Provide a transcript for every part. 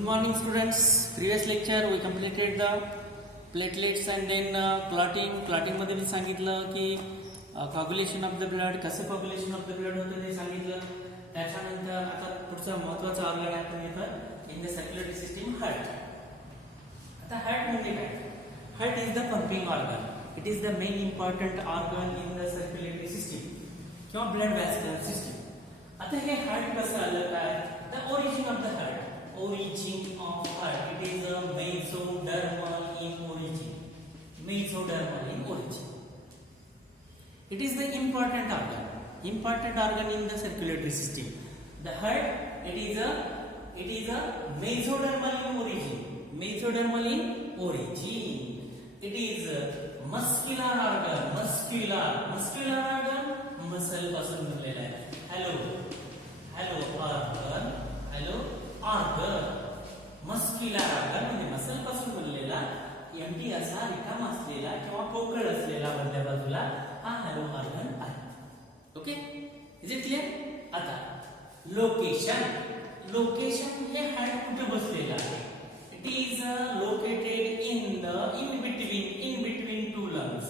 Good morning students. Previous lecture we completed the platelets and then clotting. Clotting मध्ये मी सांगितलं की coagulation of the blood, कसे coagulation of the blood होते ते सांगितलं. त्याच्यानंतर आता पुढचा महत्त्वाचा ऑर्गन आहे आपण येतं in the circulatory system heart. आता heart म्हणजे काय? Heart is the pumping organ. It is the main important organ in the circulatory system किंवा blood vascular system. आता हे heart कसं आलं काय? The origin of the heart. Origin of heart. It is a mesodermal in origin. Mesodermal in origin. It is the important organ. Important organ in the circulatory system. The heart. It is a mesodermal in origin. Mesodermal in origin. It is a muscular organ. Muscular organ. Muscle पासून बनलेला आहे. Hello organ. Organ. Muscular organ म्हणजे muscle पासून बनलेला empty असा रिकामा असलेला किंवा पोकळ असलेला मधल्या बाजूला हा हॅलो ऑर्गन आहे. Okay, is it clear? आता लोकेशन हे हार्ट कुठे बसलेलं आहे? It is located in between two lungs.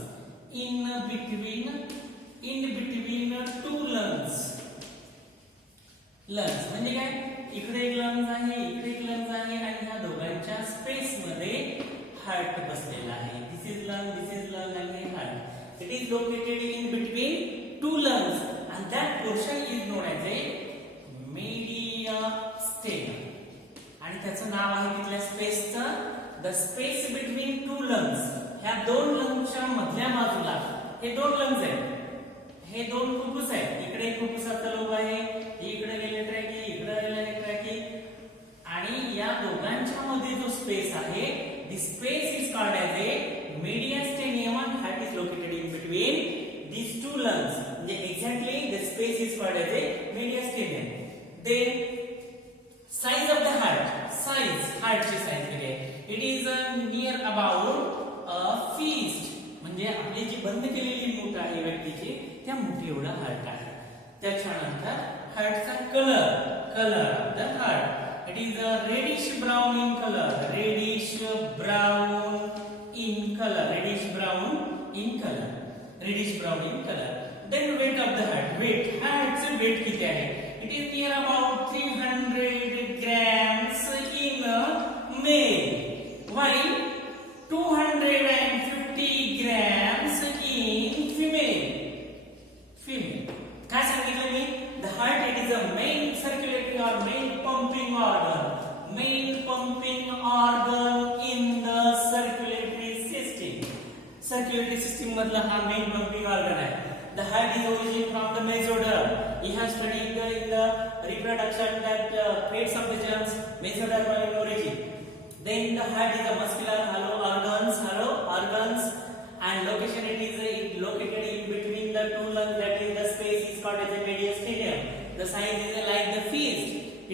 In between two lungs. Lungs म्हणजे काय? इकडे एक लंग्स आहे, इकडे एक लंग्स आहे आणि ह्या दोघांच्या स्पेस मध्ये हार्ट बसलेला आहे. दिस इज लंग आणि हे heart. It is located in between two lungs and that portion is known as a mediastinum. आणि त्याचं नाव आहे तिथल्या स्पेसचं the space between two lungs. ह्या दोन लंग्सच्या मधल्या बाजूला हे दोन लंग्स आहेत. हे दोन फुफ्फुस आहेत. इकडे एक फुफ्फुसाचा लोब आहे, इकडे गेले ट्रॅकी, इकडे गेले ट्रॅकी आणि या दोघांच्या मध्ये जो स्पेस आहे this space is called as a mediastinum and heart is located in between these two lungs. म्हणजे exactly the space is called as a mediastinum. then size of the heart. हार्टची साइज किती आहे? It is near about a fist. म्हणजे आपली जी बंद केलेली मूठ आहे व्यक्तीची त्या मुठी एवढा हार्ट आहे. त्याच्यानंतर हार्टचा colour of the heart. It is a reddish brown in colour. Reddish brown in colour. Then weight of the heart. हार्टचे वेट किती आहे? It is near about 300 grams in male while 250 grams in female. काय सांगितलं मी? The heart it is a main circulatory or main pumping organ in the circulatory system मधला हा main pumping organ आहे. The heart is origin from the mesoderm. He has studied in the reproduction that traits of the germs mesodermal in origin. Then the heart is a muscular hollow organs and location it is located in between the two lungs. That is the space is called as a mediastinum. The size is like the fist.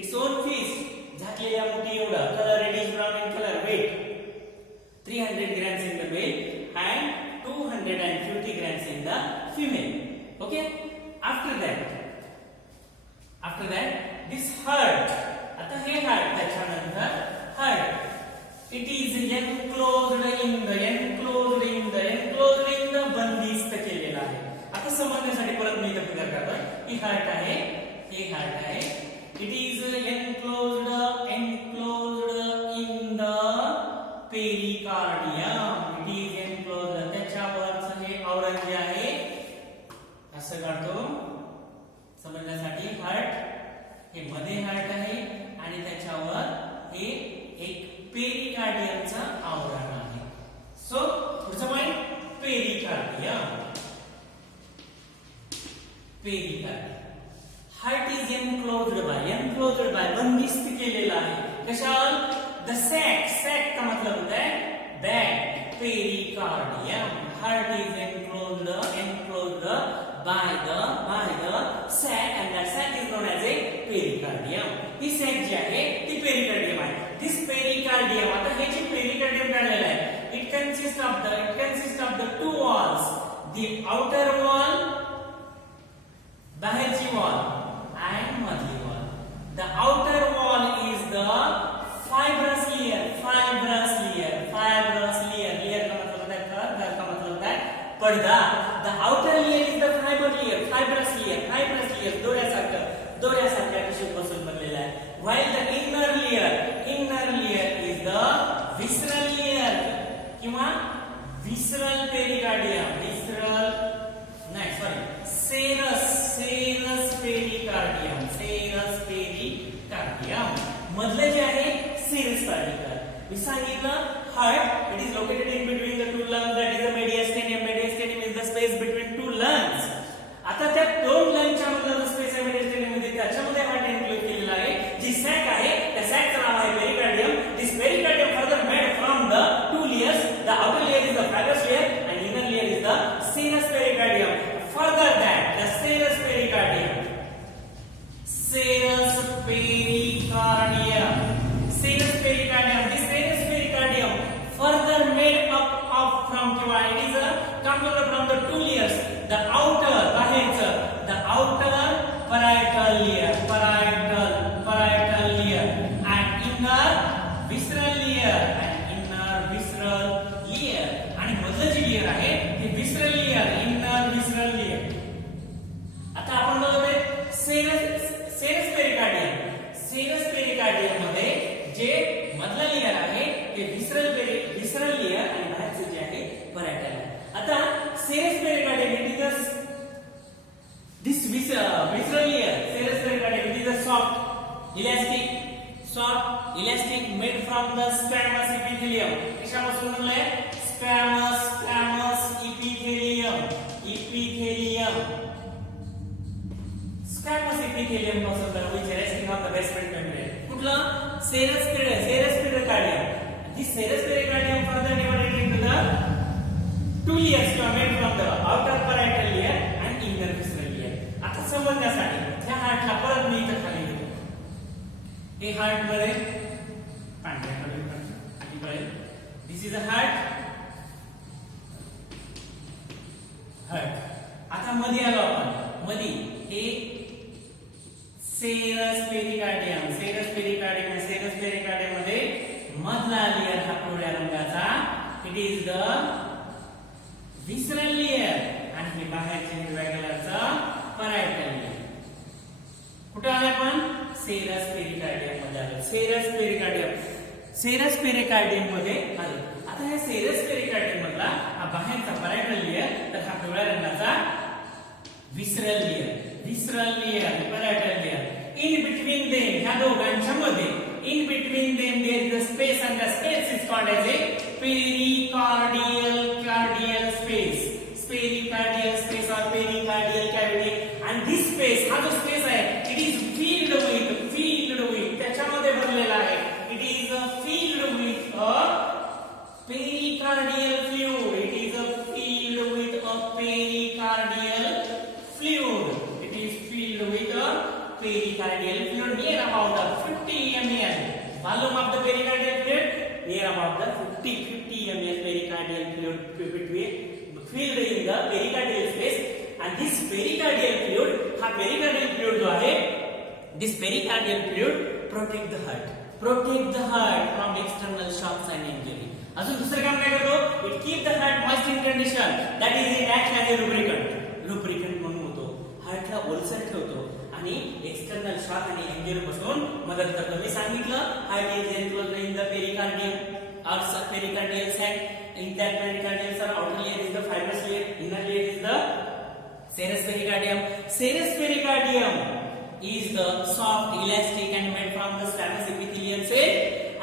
Its own fist. झाकलेल्या मुठी एवढा. Color reddish brown in color. Weight 300 grams in the male and 250 grams in the female. Okay. After that this heart. आता हे heart त्याच्यानंतर heart. It is enclosed in the बंदिस्त केलेला आहे. आता समजण्यासाठी परत मी इथे फिगर करतोय. ही हार्ट आहे, हे हार्ट आहे. It is enclosed in the pericardium. It is enclosed. त्याच्यावरचं हे आवरण जे आहे असं काढतो समजण्यासाठी. हार्ट हे मध्ये हार्ट आहे आणि त्याच्यावर हे एक पेरिकार्डियमचं आवरण आहे. सो पुढचं point pericardium. Heart is enclosed bye बंदिस्त केलेला आहे. कशावर? द सॅक का मतलब होता है bag. Pericardium. Heart is enclosed by the sac and that sac is known as a pericardium. He sac जी आहे ती पेरिकार्डियम आहे. This pericardium आता हे जे पेरिकार्डियम काढलेलं आहे it consists of the two walls. The outer wall बाहेरची wall and मधली wall. The outer wall is the 5 मधलं जे आहे सिरस पार्टिकल. मी सांगितलं heart it is located in between the two lungs, that is the mediastinum. Mediastinum is the space between two lungs. आता त्या दोन लंग्सच्या मधला जो स्पेस आहे मेडिअस्टेनियम मध्ये, त्याच्यामध्ये हार्ट इन्क्लूड केलेला आहे. जी सॅक आहे त्या सॅकचं नाव आहे pericardium. This pericardium further made from the two layers. The outer layer is the fibrous layer and inner layer is the serous pericardium. Further that the serous pericardium, serous pericardium, serous pericardium, this serous pericardium further made up of from it is a composed from the two layers, the outer the outer parietal layer and inner visceral layer आणि मधलं जे layer आहे ते विसरल layer, inner विसरल layer. आता आपण बघतोय सेरस पेरिकार्डियम मध्ये जे मधलं लेयर आहे ते विसरल लेयर आणि बाहेरचं जे आहे परायटल. आता serous pericardium it is this visceral layer, serous pericardium, it is a soft elastic made from the squamous epithelium. कशापासून बनलंय? squamous epithelium पासून बनलं, which resting on the basement membrane. कुठलं? serous pericardium. This serous pericardium further divided into the two layers made from the outer parietal layer and inner visceral layer. आता समजण्यासाठी त्या हार्टला परत मी इथं खाली घेतो. हे हार्ट मध्ये पांढऱ्या colour. This is a heart. आता मध्ये आलो आपण. मध्ये हे सेरस पेरिकार्डियम मध्ये मधला लेयर हा पिवळ्या रंगाचा, इट इज द विसरल लेयर आणि हे बाहेरचे हिरव्या कलरचा परायटल लेयर. कुठे आले आपण? सेरस पेरिकार्डियम मध्ये आलो. सेरस पेरिकार्डियम मध्ये आलो. आता हे सेरस पेरिकार्डियम मधला हा बाहेरचा परायटल लेयर, तर हा पिवळ्या रंगाचा visceral layer parietal layer. In between them, ह्या दोघांच्या मध्ये, in between them there is a space and the space is called as a pericardial space. Pericardial space or pericardial cavity. And this space, हा जो space आहे, it is filled with त्याच्यामध्ये भरलेला आहे. It is filled with a pericardial fluid. It is filled with a pericardial fluid. It is filled with a pericardial fluid near about the 50 ml. Volume of the pericardial fluid near about the 50 ml pericardial fluid filled in the pericardial space. And this pericardial fluid, हा pericardial fluid जो आहे, this pericardial fluid protect the heart from external shocks and injury. अजून दुसरं काम काय करतो? It keep the heart moist in condition. That is it acts as a lubricant म्हणून होतो. हार्टला ओलसर ठेवतो आणि एक्सटर्नल शॉक आणि इंजुरी पासून मदत करतो. मी सांगितलं heart is enclosed in the pericardium or pericardial sac. In that pericardial cell, outer layer is the fibrous layer, inner layer is the serous pericardium. Serous pericardium is the soft, elastic and made from the squamous epithelial cell.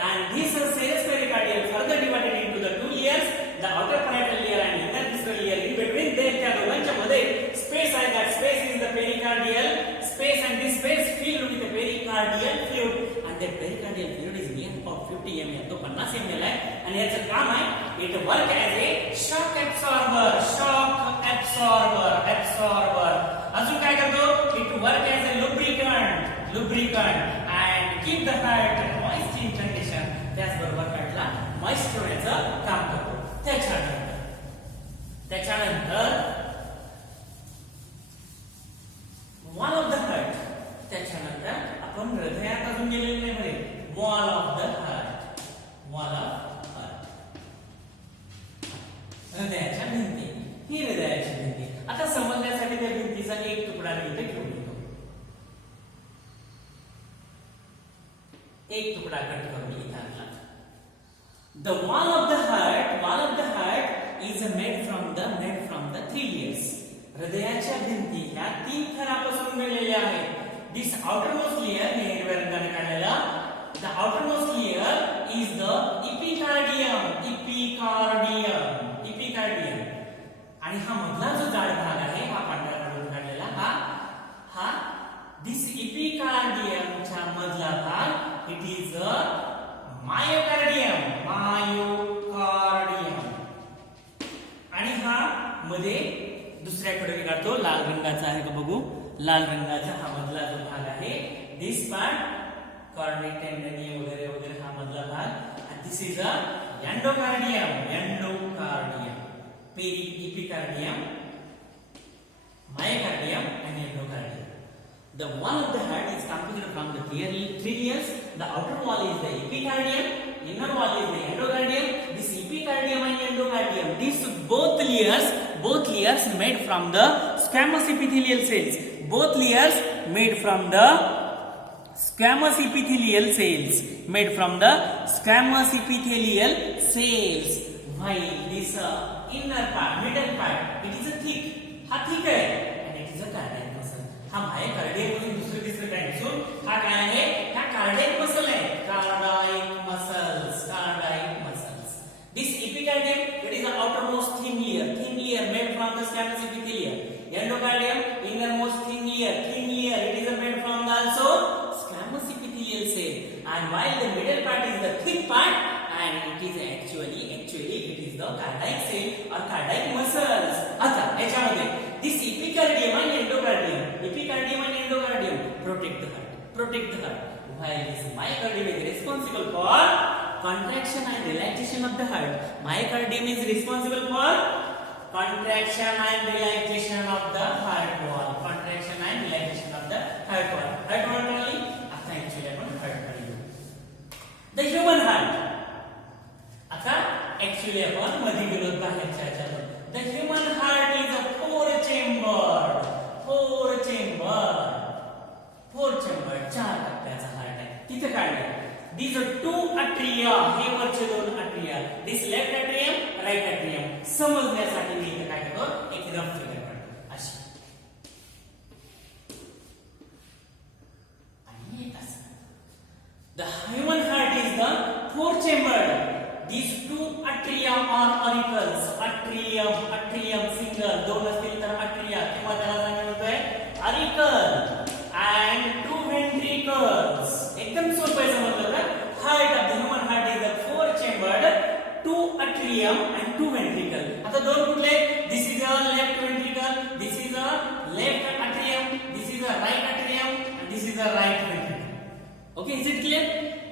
And this serous pericardium further divided into the two layers, the outer parietal layer and inner visceral layer. In between them, त्या दोघांच्या मध्ये space आहे. That space is the pericardial space, and this space filled with the pericardial fluid. And that pericardial fluid is near about 50 ml. तो 50 ml आहे आणि याचं काम आहे, it work as a shock absorber. अजून काय करतो? It work as a lubricant and keep the heart moist in condition. त्याचबरोबर हार्टला मॉइस्ट ठेवण्याचं काम करतो. त्याच्यानंतर वॉल ऑफ द हार्ट. त्याच्यानंतर आपण हृदयात अजून गेलेलो नाही मध्ये. Wall of the heart. हृदयाच्या भिंती. ही हृदयाची भिंती. आता समजण्यासाठी त्या भिंतीचा एक तुकडा मी इथे ठेवून देतो. एक तुकडा कट करून इथे आणला. The wall of the heart is made from the three layers. हृदयाच्या भिंती ह्या तीन थरापासून बनलेल्या आहेत. This outermost layer, हे हिरव्या रंगाने काढलेला, The outermost layer is the epicardium. Epicardium. आणि हा मधला जो जाड भाग आहे हा पांढऱ्या काढून काढलेला हा this epicardium च्या मधला भाग it is a myocardium. आणि हा मध्ये दुसऱ्याकडे काढतो लाल रंगाचा आहे का बघू. लाल रंगाचा हा मधला जो भाग आहे this part कॉर्निक टेंडनी वगैरे वगैरे हा मधला भाग and this is a endocardium. Epicardium, myocardium and endocardium. The one of the heart is composed from the three layers. The outer wall is the epicardium, inner wall is the endocardium. This epicardium and endocardium, these both layers made from the squamous epithelial cells. Both layers made from the squamous epithelial cells. While this inner part, middle part, it is a thick. हा thick आहे and it is a cardiac muscle. हा myocardium मधून दुसरे तिसरे काय नसून हा काय आहे? हा cardiac muscle आहे. Cardiac muscles. This epicardium, it is the outermost thin layer made from the squamous epithelium. Endocardium, innermost thin layer, it is made from the also squamous epithelial cell. And while the middle part is the thick part, and it is actually it is the cardiac cell or cardiac muscles. आता याच्यामध्ये this epicardium and endocardium protect the heart. While this myocardium is responsible for contraction and relaxation of the heart. Myocardium is responsible for contraction and relaxation of the heart wall. Heart wall only. आता actually आपण heart कडे. The human heart. आता actually आपण मध्ये गेलो बाहेरच्या ह्याच्यात. The human heart is a four chamber. चार टप्प्याचा हार्ट आहे. तिथे काढले. These are two atria. हे वरचे दोन atria. This left atrium, right atrium. समजण्यासाठी मी इथे काय करतो? एक रफ फिगर काढतो. अशी. आणि असं. The human heart is the four chambered. These two atria are auricles. Atrium single. दोन असतील तर atria किंवा त्याला सांगितलं होतंय auricle and two ventricles. एकदम सोपं आहे समजलं का? Heart of the human heart is the four chambered, two atrium and two ventricle. आता दोन कुठले? This is a left ventricle, this is a left atrium, this is a right atrium and this is a right ventricle. Okay, is it clear?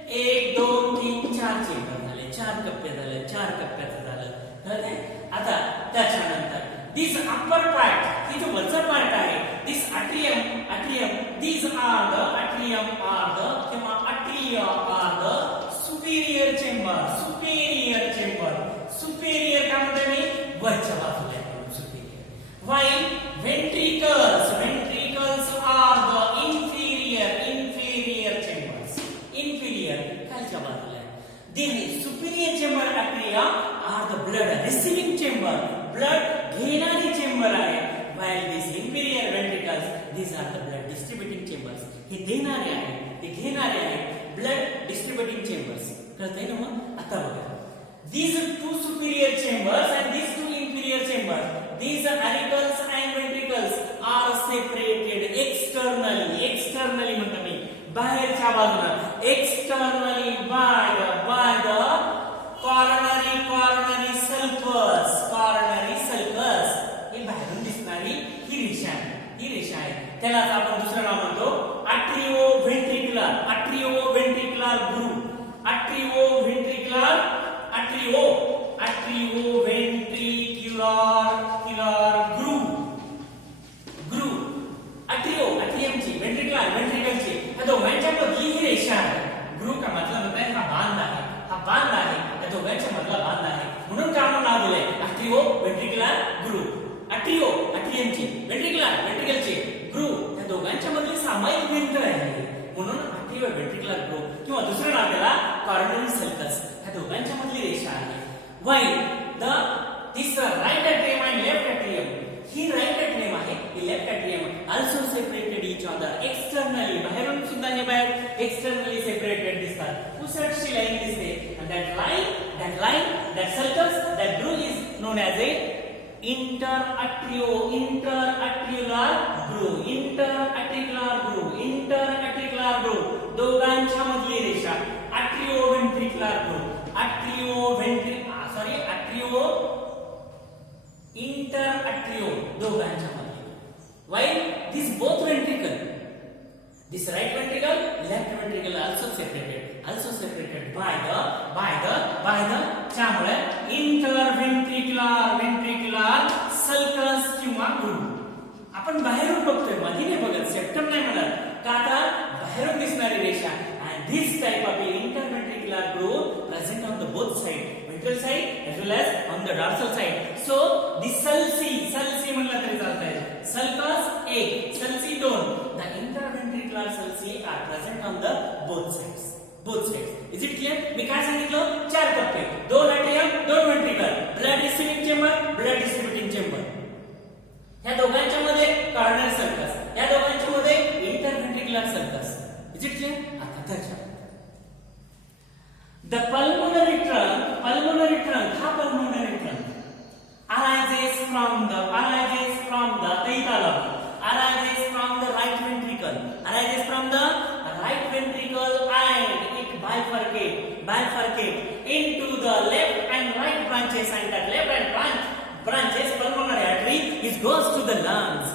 1 2 3 4 chamber झाले, 4 कप्पे झाले, 4 कप्प्याचं झालं. कळतंय? आता त्याच्यानंतर this upper part, हे जो वरचा पार्ट आहे, this atrium, these are the atrium are the किंवा atria are the superior chamber. Superior का म्हणते मी? वरच्या बाजूला आहे superior. While ventricles are the inferior chambers. Inferior खालच्या बाजूला आहे. The superior chamber atria are the blood receiving chamber. Blood घेणारी चेंबर आहे. While these inferior ventricles, these are the blood distributing chambers. हे देणारे आहेत, हे घेणारे आहेत. Blood distributing chambers. कळतंय ना मग? आता बघा. These two superior chambers and these two inferior chambers. These auricles and ventricles are separated externally म्हणतो मी. बाहेरच्या बाजूला. Externally by the coronary sulcus. हे बाहेरून दिसणारी ही रेषा आहे. त्याला आपण दुसरं नाव म्हणतो atrioventricular groove. atrioventricular groove. atriumची ventricleची या दोघांच्या मधली ही रेषा आहे. ग्रुव का मतलब होता है हा बांध आहे. या दोघांच्या मधला बांध आहे. म्हणून का नाव दिलंय atrioventricular groove. atriumची ventricleची ग्रुव या दोघांच्या मधली सामायिक भिंत आहे. म्हणून atrioventricular groove किंवा दुसरं नाव त्याला coronary sulcus. या दोघांच्या मधली रेषा आहे. While this right atrium and left atrium, ही राईट अट्रियम आहे, ही left atrium also separated each other externally, बाहेरून सुद्धा हे बाहेर एक्सटर्नली सेपरेटेड दिसतात. उसटची लाईन दिसते and that line that circles that groove is known as a interatricular groove. दोघांच्या मधली रेषा atrioventricular groove, interatrio दोघांच्या मध्ये. While these both ventricle, this right ventricle, left ventricle also separated by the त्यामुळे interventricular sulcus किंवा groove. आपण बाहेरून बघतोय, मध्ये नाही बघत, सेप्टम नाही म्हणत का, आता बाहेरून दिसणारी रेषा. and this type of interventricular groove present on the both side, ventral side as well as on the dorsal side. So the sulci म्हणलं तरी चालतंय, sulcus 1, sulci 2, the interventricular sulci are present on the both sides. Is it clear? मी काय सांगितलं, 4 टप्पे, 2 atrium, 2 ventricle, blood receiving chamber, blood distributing chamber. ह्या दोघांच्या मध्ये coronary sulcus, या दोघांच्या मध्ये interventricular sulcus. Is it clear? आता चर्चा. The pulmonary trunk, हा pulmonary trunk arises from the right ventricle, and it bifurcate into the left and right branches, and that left and right branches, pulmonary artery, it goes to the lungs.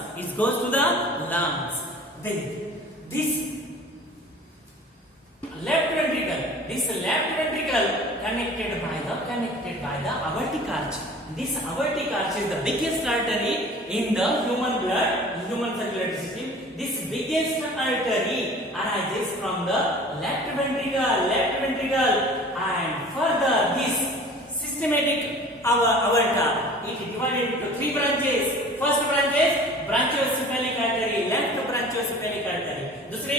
Then this left ventricle connected by the aortic arch. This aortic arch is the biggest artery in the human circulatory system. This biggest artery arises from the left ventricle, and further this systematic aorta, it divided into 3 branches. First branch is brachiocephalic artery, left brachiocephalic artery. दूसरी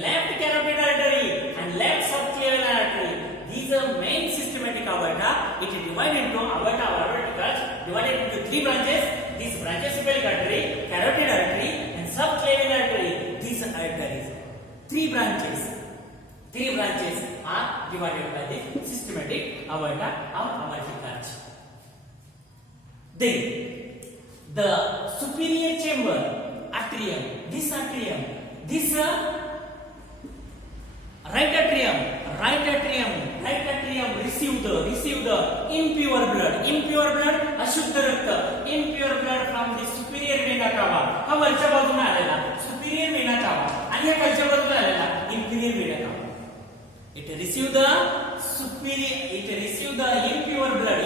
left carotid artery and left subclavian artery. These are main systematic aorta. It is divided into aortic arch, divided into 3 branches. This brachiocephalic artery, carotid artery, and subclavian artery. These arteries, 3 branches are divided by the systematic aorta or aortic arch. Then the superior chamber, atrium, this right atrium receive the impure blood, अशुद्ध रक्त, impure blood from the superior vena cava. हा वरच्या बाजूने आलेला superior vena cava आणि हा खालच्या बाजूने आलेला inferior vena cava. It receive the impure blood,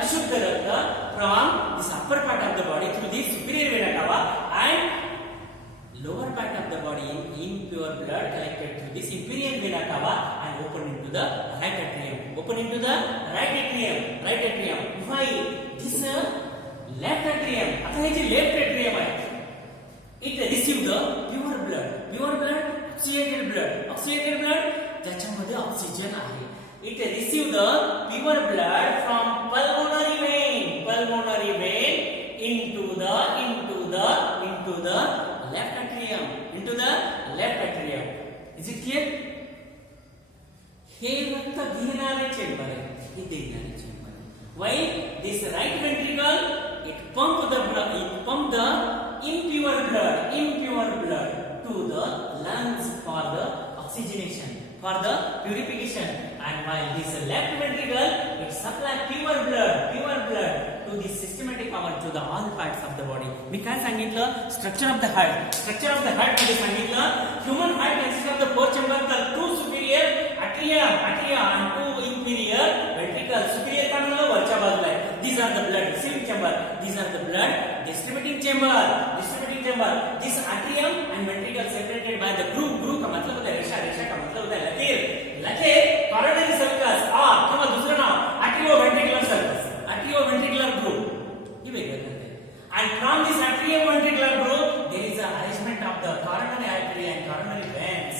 अशुद्ध रक्त from this upper part of the body through the superior vena cava, and lower part of the body impure blood collected through this inferior vena cava and open into the right atrium. Why this left atrium? आता हे जे left atrium आहे, it receive the pure blood, oxygenated blood ज्याच्यामध्ये oxygen आहे. It receive the pure blood from pulmonary vein into the left atrium. Is it clear? हे रक्त घेणारे chamber आहे, हे देणारे चेंबर आहे. Why this right ventricle, it pump the impure blood to the lungs for the oxygenation, for the purification, and while this left ventricle, it supply pure blood to the systematic power to the all parts of the body. मी काय सांगितलं, structure of the heart मध्ये सांगितलं, human heart consists of the 4 chambers, the 2 superior atria and 2 inferior ventricles. superior का म्हणलं वरच्या बाजूला आहे. These are the blood receiving chamber, these are the blood distributing chamber. This atrium and ventricle separated by the groove का मतलब होता है रेषा का मतलब होता है लकीर. coronary sulcus और किंवा दुसरं नाव atrioventricular groove हे वेगळं करते. And from this atrioventricular groove there is a arrangement of the coronary artery and coronary veins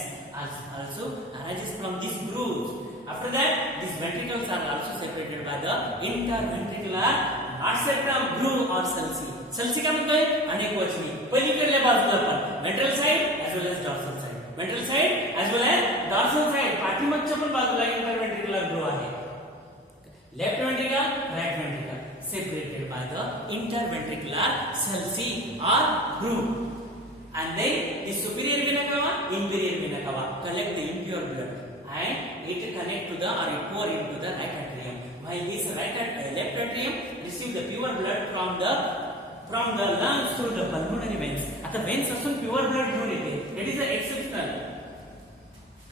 also arises from these grooves. After that, these ventricles are also separated by the interventricular not septum groove or sulci. सलसी काय म्हणतोय अनेक वचनी पलीकडल्या बाजूला पण ventral side as well as dorsal side ventral side as well as dorsal side पाठीमागच्या पण बाजूला interventricular groove आहे left ventricle right ventricle separated by the interventricular sulci or groove and then the superior vena cava inferior vena cava collect the impure blood and it connect to the or it pour into the right atrium while this left atrium receive the pure blood from the lungs through the pulmonary veins आता veins असून pure blood घेऊन येते it is the exceptional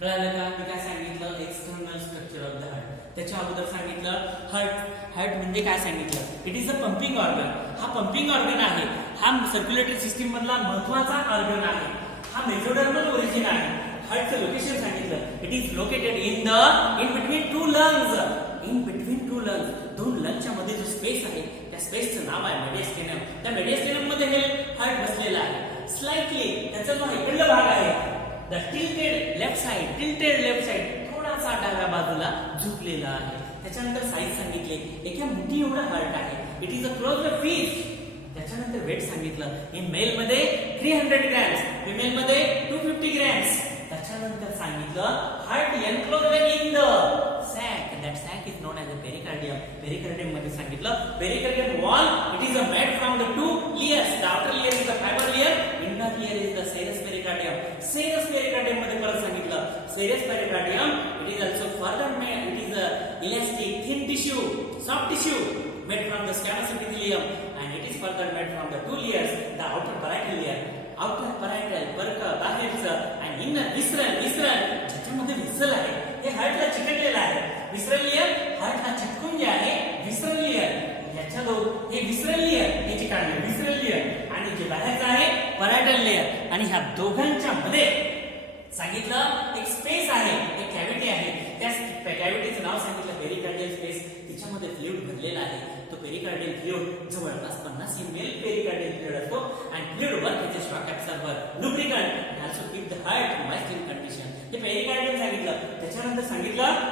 कळालं का मी काय सांगितलं external structure of the heart त्याच्या अगोदर सांगितलं हार्ट म्हणजे काय सांगितलं it is a pumping organ हा पंपिंग ऑर्गन आहे हा सर्क्युलेटरी सिस्टीम मधला महत्वाचा ऑर्गन आहे हा मेसोडर्मल ओरिजिन आहे हार्टचं लोकेशन सांगितलं it is located in between two lungs दोन लंग्सच्या मध्ये जो स्पेस आहे त्या स्पेसचं नाव आहे मेडिस्टेनम त्या मेडिस्टेनम मध्ये हे हार्ट बसलेला आहे स्लाइटली त्याचा जो इकडला भाग आहे द tilted left side थोडासा डाव्या बाजूला झुकलेला आहे त्याच्यानंतर साईज सांगितले एका मुठी एवढा हार्ट आहे it is a closed fist त्याच्यानंतर वेट सांगितलं इन मेल मध्ये 300 ग्रॅम्स फिमेल मध्ये 250 ग्रॅम्स त्याच्यानंतर सांगितलं heart enclosed in the sac that sac is known as a pericardium मध्ये सांगितलं pericardium wall it is a made from the two layers the outer layer is the fibre layer inner layer is the serous pericardium मध्ये परत सांगितलं serous pericardium it is also further made it is a elastic thin tissue soft tissue made from the squamous epithelium and it is further made from the two layers the outer parietal layer outer parietal परक बाहेरचं and inner visceral ज्याच्यामध्ये विसरल आहे हे हार्टला चिकटलेलं आहे विसरल layer हार्टला चिटकून जे आहे विसरल लेयर याच्या हे विसरल लेयर याची काढली विसरल लेयर आणि जे बाहेरचं आहे parietal लेयर आणि ह्या दोघांच्या मध्ये सांगितलं एक स्पेस आहे एक कॅव्हिटी आहे त्या कॅव्हिटीचं नाव सांगितलं पेरिकार्डियल स्पेस तिच्यामध्ये फ्लुइड भरलेला आहे तो पेरिकार्डियल फ्लुइड जवळपास 50 ml पेरिकार्डियल फ्लुइड असतो and fluid work as a shock absorber lubricant and also keep the heart moist in condition ते पेरिकार्डियल सांगितलं त्याच्यानंतर सांगितलं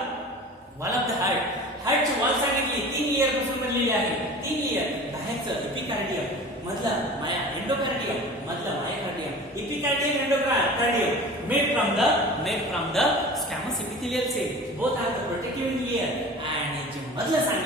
वॉल ऑफ द हार्टची वॉल सांगितली 3 लेयर पासून बनलेली आहे 3 लेयर बाहेरचं एपिकार्डियम मधलं एंडोकार्डियम मधलं myocardium epicardium endocardium made from the squamous epithelial cells both are the protective layer and जे मधलं सांगितलं